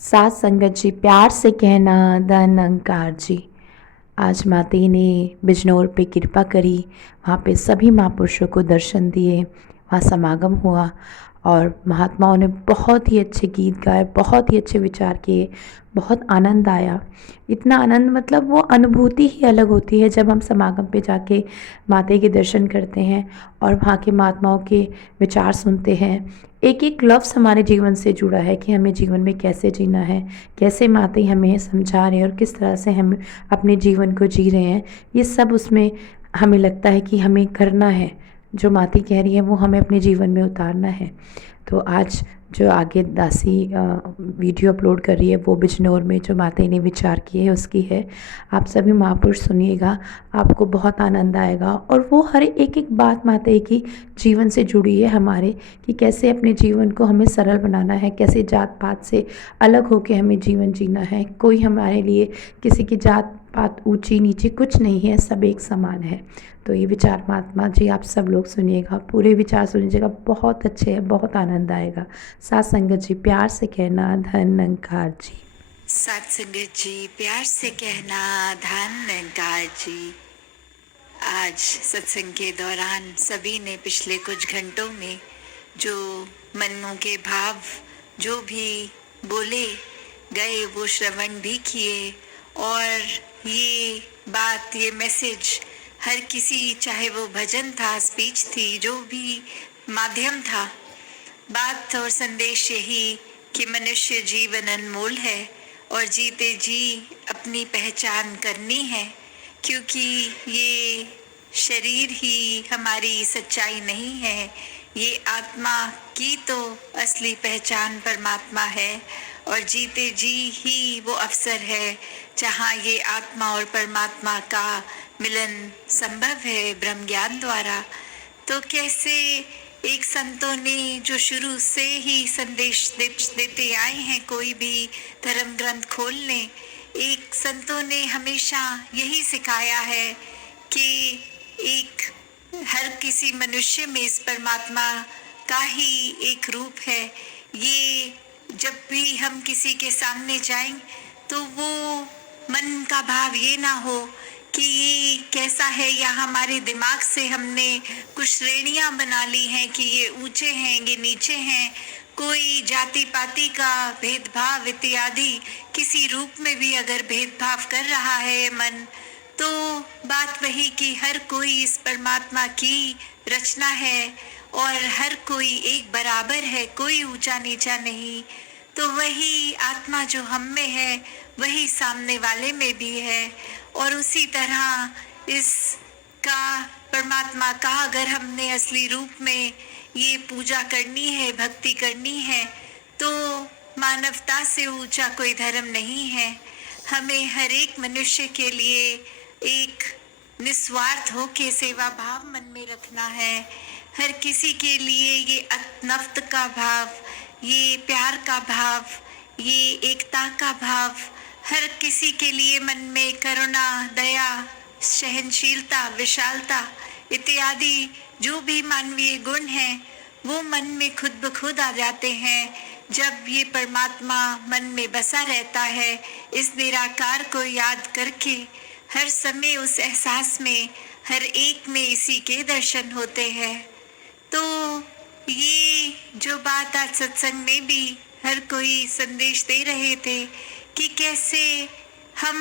साथ संगत जी प्यार से कहना धन अंकार जी। आज माता ने बिजनौर पे कृपा करी, वहाँ पे सभी महापुरुषों को दर्शन दिए, वहाँ समागम हुआ और महात्माओं ने बहुत ही अच्छे गीत गाए, बहुत ही अच्छे विचार किए, बहुत आनंद आया। इतना आनंद मतलब वो अनुभूति ही अलग होती है जब हम समागम पे जाके माता के दर्शन करते हैं और वहाँ के महात्माओं के विचार सुनते हैं। एक एक लफ्ज़ हमारे जीवन से जुड़ा है कि हमें जीवन में कैसे जीना है, कैसे माता हमें समझा रहे हैं और किस तरह से हम अपने जीवन को जी रहे हैं। ये सब उसमें हमें लगता है कि हमें करना है, जो माता कह रही है वो हमें अपने जीवन में उतारना है। तो आज जो आगे दासी वीडियो अपलोड कर रही है वो बिजनौर में जो माता ने विचार किए हैं उसकी है। आप सभी महापुरुष सुनिएगा, आपको बहुत आनंद आएगा और वो हर एक एक बात माता की जीवन से जुड़ी है हमारे, कि कैसे अपने जीवन को हमें सरल बनाना है, कैसे जात पात से अलग होकर हमें जीवन जीना है। कोई हमारे लिए किसी की जात पात ऊंची नीची कुछ नहीं है, सब एक समान है। तो ये विचार महात्मा जी आप सब लोग सुनिएगा, पूरे विचार सुनिएगा, बहुत अच्छे हैं, बहुत आनंद आएगा। साथ संगत जी प्यार से कहना धन अंकार जी। साथ संगत जी प्यार से कहना धन अंकार जी। आज सत्संग के दौरान सभी ने पिछले कुछ घंटों में जो मनों के भाव जो भी बोले गए वो श्रवण भी किए, और ये बात, ये मैसेज हर किसी, चाहे वो भजन था, स्पीच थी, जो भी माध्यम था, बात और संदेश यही कि मनुष्य जीवन अनमोल है और जीते जी अपनी पहचान करनी है, क्योंकि ये शरीर ही हमारी सच्चाई नहीं है। ये आत्मा की तो असली पहचान परमात्मा है और जीते जी ही वो अवसर है जहाँ ये आत्मा और परमात्मा का मिलन संभव है ब्रह्म ज्ञान द्वारा। तो कैसे एक संतों ने जो शुरू से ही संदेश देते आए हैं, कोई भी धर्म ग्रंथ खोल लें, एक संतों ने हमेशा यही सिखाया है कि एक हर किसी मनुष्य में इस परमात्मा का ही एक रूप है। ये जब भी हम किसी के सामने जाएं तो वो मन का भाव ये ना हो कि ये कैसा है, या हमारे दिमाग से हमने कुछ श्रेणियां बना ली हैं कि ये ऊंचे हैं, ये नीचे हैं, कोई जाति पाति का भेदभाव इत्यादि किसी रूप में भी अगर भेदभाव कर रहा है मन, तो बात वही कि हर कोई इस परमात्मा की रचना है और हर कोई एक बराबर है, कोई ऊंचा नीचा नहीं। तो वही आत्मा जो हम में है वही सामने वाले में भी है, और उसी तरह इसका, परमात्मा का अगर हमने असली रूप में ये पूजा करनी है, भक्ति करनी है, तो मानवता से ऊंचा कोई धर्म नहीं है। हमें हर एक मनुष्य के लिए एक निस्वार्थ होके सेवा भाव मन में रखना है। हर किसी के लिए ये नफ्त का भाव, ये प्यार का भाव, ये एकता का भाव, हर किसी के लिए मन में करुणा, दया, सहनशीलता, विशालता इत्यादि जो भी मानवीय गुण हैं वो मन में खुद ब खुद आ जाते हैं जब ये परमात्मा मन में बसा रहता है। इस निराकार को याद करके हर समय उस एहसास में हर एक में इसी के दर्शन होते हैं। तो ये जो बात आज सत्संग में भी हर कोई संदेश दे रहे थे कि कैसे हम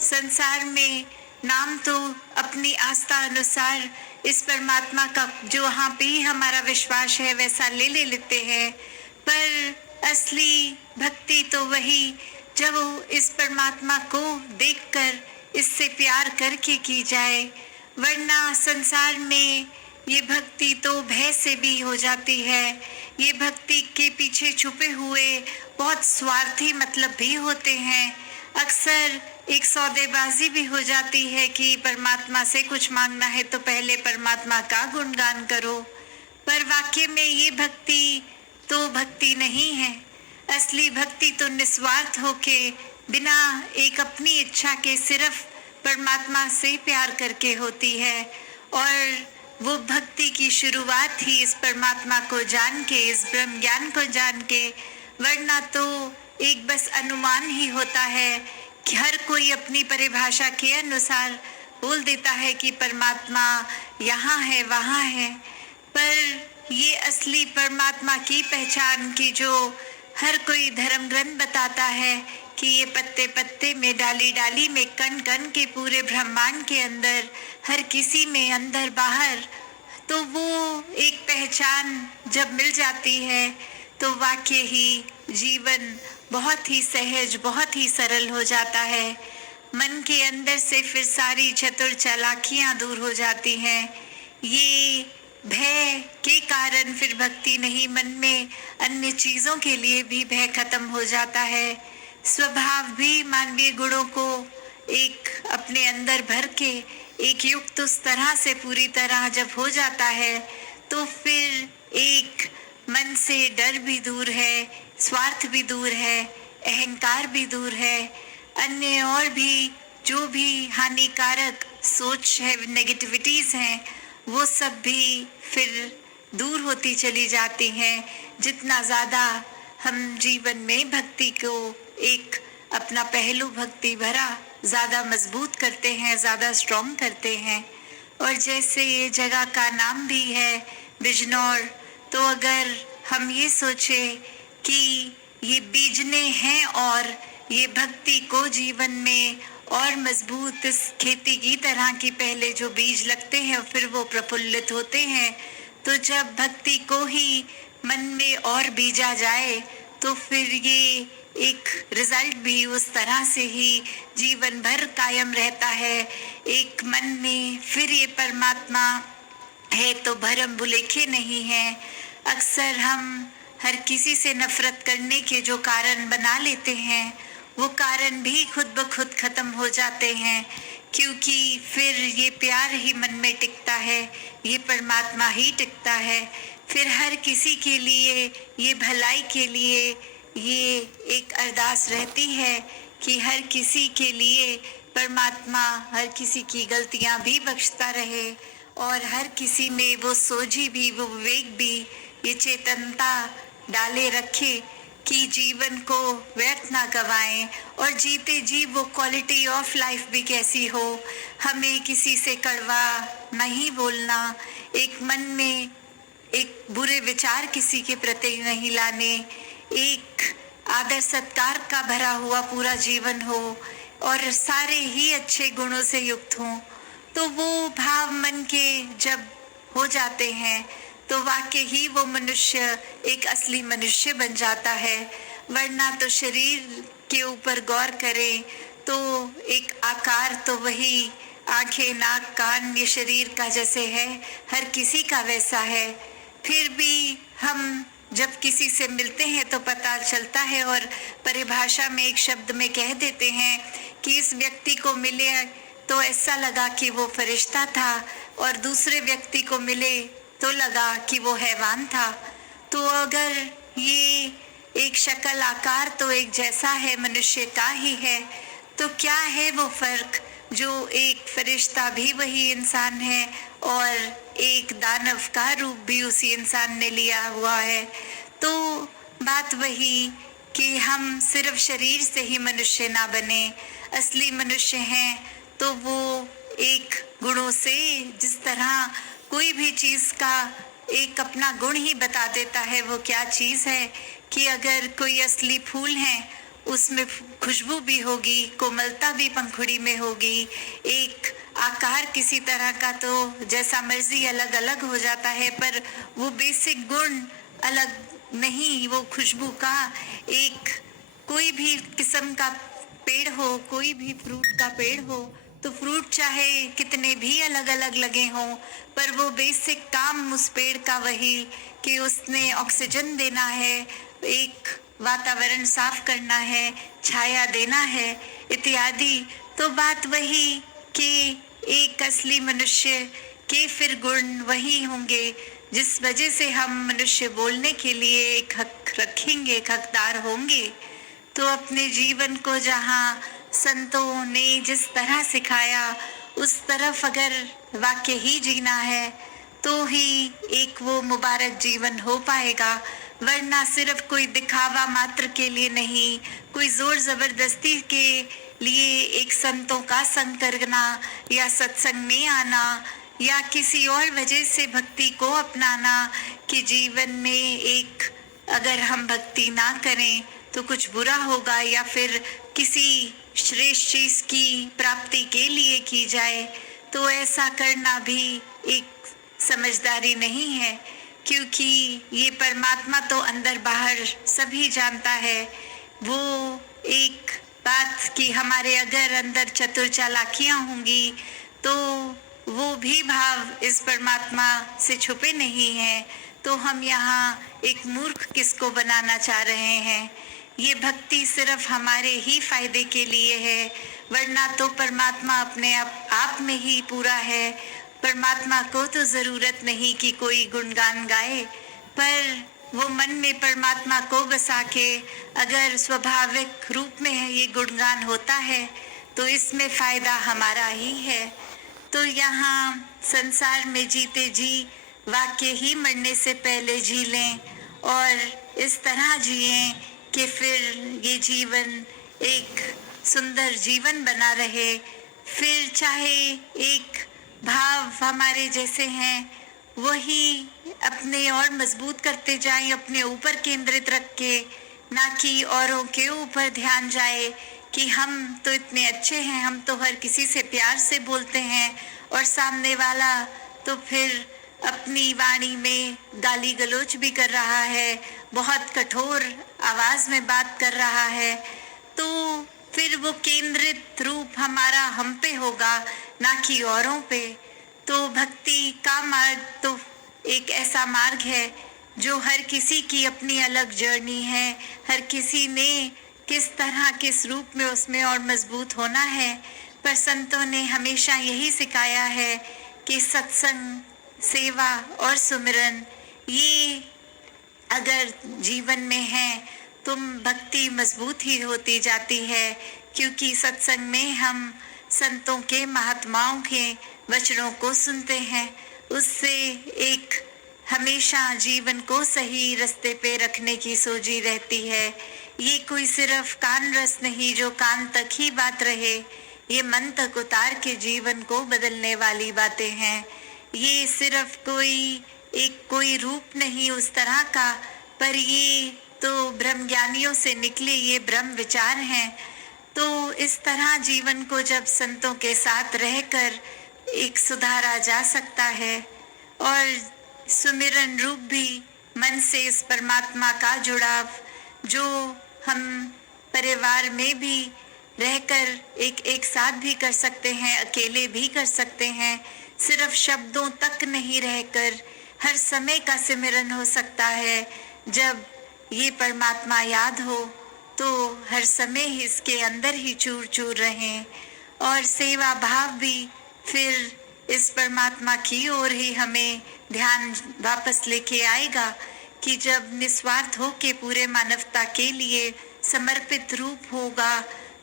संसार में नाम तो अपनी आस्था अनुसार इस परमात्मा का जो वहाँ पे ही हमारा विश्वास है वैसा ले लेते हैं, पर असली भक्ति तो वही जब इस परमात्मा को देखकर इससे प्यार करके की जाए। वरना संसार में ये भक्ति तो भय से भी हो जाती है। ये भक्ति के पीछे छुपे हुए बहुत स्वार्थी मतलब भी होते हैं। अक्सर एक सौदेबाजी भी हो जाती है कि परमात्मा से कुछ मांगना है तो पहले परमात्मा का गुणगान करो, पर वाकई में ये भक्ति तो भक्ति नहीं है। असली भक्ति तो निस्वार्थ होके बिना एक अपनी इच्छा के सिर्फ परमात्मा से प्यार करके होती है, और वो भक्ति की शुरुआत ही इस परमात्मा को जान के, इस ब्रह्म ज्ञान को जान के। वरना तो एक बस अनुमान ही होता है कि हर कोई अपनी परिभाषा के अनुसार बोल देता है कि परमात्मा यहाँ है वहाँ है, पर ये असली परमात्मा की पहचान की जो हर कोई धर्म ग्रंथ बताता है कि ये पत्ते पत्ते में, डाली डाली में, कण कण के पूरे ब्रह्मांड के अंदर, हर किसी में, अंदर बाहर, तो वो एक पहचान जब मिल जाती है तो वाकई ही जीवन बहुत ही सहज, बहुत ही सरल हो जाता है। मन के अंदर से फिर सारी चतुर चालाकियां दूर हो जाती हैं। ये भय के कारण फिर भक्ति नहीं, मन में अन्य चीजों के लिए भी भय खत्म हो जाता है। स्वभाव भी मानवीय गुणों को एक अपने अंदर भर के एक युक्त उस तरह से पूरी तरह जब हो जाता है तो फिर एक मन से डर भी दूर है, स्वार्थ भी दूर है, अहंकार भी दूर है, अन्य और भी जो भी हानिकारक सोच है, नेगेटिविटीज हैं, वो सब भी फिर दूर होती चली जाती हैं। जितना ज़्यादा हम जीवन में भक्ति को एक अपना पहलू भक्ति भरा ज़्यादा मजबूत करते हैं, ज़्यादा स्ट्रॉन्ग करते हैं। और जैसे ये जगह का नाम भी है बिजनौर, तो अगर हम ये सोचें कि ये बीजने हैं और ये भक्ति को जीवन में और मजबूत इस खेती की तरह की पहले जो बीज लगते हैं फिर वो प्रफुल्लित होते हैं, तो जब भक्ति को ही मन में और बीजा जाए तो फिर ये एक रिजल्ट भी उस तरह से ही जीवन भर कायम रहता है। एक मन में फिर ये परमात्मा है तो भरम भुलेखे नहीं है। अक्सर हम हर किसी से नफरत करने के जो कारण बना लेते हैं वो कारण भी खुद ब खुद खत्म हो जाते हैं, क्योंकि फिर ये प्यार ही मन में टिकता है, ये परमात्मा ही टिकता है। फिर हर किसी के लिए, ये भलाई के लिए ये एक अरदास रहती है कि हर किसी के लिए परमात्मा हर किसी की गलतियां भी बख्शता रहे और हर किसी में वो सोझी भी, वो विवेक भी, ये चेतनता डाले रखे कि जीवन को व्यर्थ ना गवाएं और जीते जी वो क्वालिटी ऑफ लाइफ भी कैसी हो। हमें किसी से कड़वा नहीं बोलना, एक मन में एक बुरे विचार किसी के प्रति नहीं लाने, एक आदर सत्कार का भरा हुआ पूरा जीवन हो और सारे ही अच्छे गुणों से युक्त हों। तो वो भाव मन के जब हो जाते हैं तो वाकई ही वो मनुष्य एक असली मनुष्य बन जाता है। वरना तो शरीर के ऊपर गौर करें तो एक आकार तो वही आंखें, नाक, कान, ये शरीर का जैसे है, हर किसी का वैसा है। फिर भी हम जब किसी से मिलते हैं तो पता चलता है और परिभाषा में एक शब्द में कह देते हैं कि इस व्यक्ति को मिले तो ऐसा लगा कि वो फरिश्ता था और दूसरे व्यक्ति को मिले तो लगा कि वो हैवान था। तो अगर ये एक शक्ल आकार तो एक जैसा है, मनुष्य का ही है, तो क्या है वो फर्क जो एक फरिश्ता भी वही इंसान है और एक दानव का रूप भी उसी इंसान ने लिया हुआ है। तो बात वही कि हम सिर्फ शरीर से ही मनुष्य ना बने, असली मनुष्य हैं तो वो एक गुणों से, जिस तरह कोई भी चीज का एक अपना गुण ही बता देता है वो क्या चीज है, कि अगर कोई असली फूल है उसमें खुशबू भी होगी, कोमलता भी पंखुड़ी में होगी, एक आकार किसी तरह का तो जैसा मर्जी अलग अलग हो जाता है, पर वो बेसिक गुण अलग नहीं। वो खुशबू का एक कोई भी किस्म का पेड़ हो, कोई भी फ्रूट का पेड़ हो, तो फ्रूट चाहे कितने भी अलग अलग लगे हों, पर वो बेसिक काम उस पेड़ का वही कि उसने ऑक्सीजन देना है, एक वातावरण साफ करना है, छाया देना है इत्यादि। तो बात वही कि एक असली मनुष्य के फिर गुण वही होंगे जिस वजह से हम मनुष्य बोलने के लिए एक हक रखेंगे, एक हकदार होंगे। तो अपने जीवन को जहाँ संतों ने जिस तरह सिखाया उस तरफ अगर वाकई ही जीना है तो ही एक वो मुबारक जीवन हो पाएगा। वरना सिर्फ कोई दिखावा मात्र के लिए नहीं, कोई जोर जबरदस्ती के लिए एक संतों का संग करना या सत्संग में आना या किसी और वजह से भक्ति को अपनाना कि जीवन में एक अगर हम भक्ति ना करें तो कुछ बुरा होगा या फिर किसी श्रेष्ठ चीज की प्राप्ति के लिए की जाए, तो ऐसा करना भी एक समझदारी नहीं है, क्योंकि ये परमात्मा तो अंदर बाहर सभी जानता है। वो एक बात कि हमारे अगर अंदर चतुर चालाकियां होंगी तो वो भी भाव इस परमात्मा से छुपे नहीं हैं, तो हम यहाँ एक मूर्ख किसको बनाना चाह रहे हैं। ये भक्ति सिर्फ हमारे ही फायदे के लिए है, वरना तो परमात्मा अपने आप में ही पूरा है। परमात्मा को तो जरूरत नहीं कि कोई गुणगान गाए, पर वो मन में परमात्मा को बसा के अगर स्वाभाविक रूप में ये गुणगान होता है तो इसमें फायदा हमारा ही है। तो यहाँ संसार में जीते जी वाक्य ही मरने से पहले जी लें और इस तरह जिएं कि फिर ये जीवन एक सुंदर जीवन बना रहे। फिर चाहे एक भाव हमारे जैसे हैं वही अपने और मजबूत करते जाएं, अपने ऊपर केंद्रित रख के, ना कि औरों के ऊपर ध्यान जाए कि हम तो इतने अच्छे हैं, हम तो हर किसी से प्यार से बोलते हैं और सामने वाला तो फिर अपनी वाणी में गाली गलौज भी कर रहा है, बहुत कठोर आवाज में बात कर रहा है। तो फिर वो केंद्रित रूप हमारा हम पे होगा, ना कि औरों पे। तो भक्ति का मार्ग तो एक ऐसा मार्ग है जो हर किसी की अपनी अलग जर्नी है, हर किसी ने किस तरह किस रूप में उसमें और मजबूत होना है। पर संतों ने हमेशा यही सिखाया है कि सत्संग, सेवा और सुमिरन ये अगर जीवन में है तो भक्ति मजबूत ही होती जाती है, क्योंकि सत्संग में हम संतों के महात्माओं के वचनों को सुनते हैं। उससे एक हमेशा जीवन को सही रास्ते पे रखने की सोची रहती है। ये कोई सिर्फ कान रस नहीं जो कान तक ही बात रहे, ये मन तक उतार के जीवन को बदलने वाली बातें हैं। ये सिर्फ कोई रूप नहीं उस तरह का, पर ये तो ब्रह्म ज्ञानियों से निकले ये ब्रह्म विचार हैं। तो इस तरह जीवन को जब संतों के साथ रहकर एक सुधारा जा सकता है और सुमिरन रूप भी मन से इस परमात्मा का जुड़ाव जो हम परिवार में भी रहकर एक साथ भी कर सकते हैं, अकेले भी कर सकते हैं। सिर्फ शब्दों तक नहीं रहकर हर समय का सिमरन हो सकता है। जब ये परमात्मा याद हो तो हर समय इसके अंदर ही चूर चूर रहें, और सेवा भाव भी फिर इस परमात्मा की ओर ही हमें ध्यान वापस लेके आएगा कि जब निस्वार्थ हो के पूरे मानवता के लिए समर्पित रूप होगा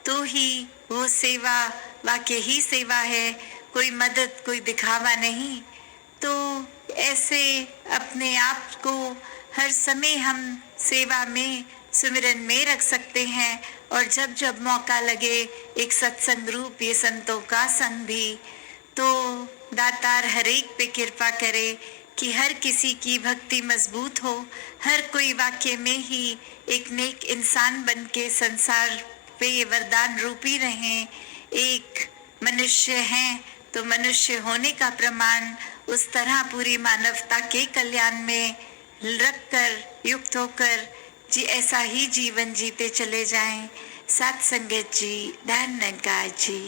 तो ही वो सेवा वाकई ही सेवा है, कोई मदद, कोई दिखावा नहीं। तो ऐसे अपने आप को हर समय हम सेवा में, सुमिरन में रख सकते हैं, और जब जब मौका लगे एक सत्संग रूप ये संतों का संग भी। तो दातार हर एक पे कृपा करे कि हर किसी की भक्ति मजबूत हो, हर कोई वाक्य में ही एक नेक इंसान बन के संसार पे ये वरदान रूपी रहें। एक मनुष्य हैं तो मनुष्य होने का प्रमाण उस तरह पूरी मानवता के कल्याण में रखकर युक्त होकर जी ऐसा ही जीवन जीते चले जाएं। सत संगत जी, धन्यवाद जी।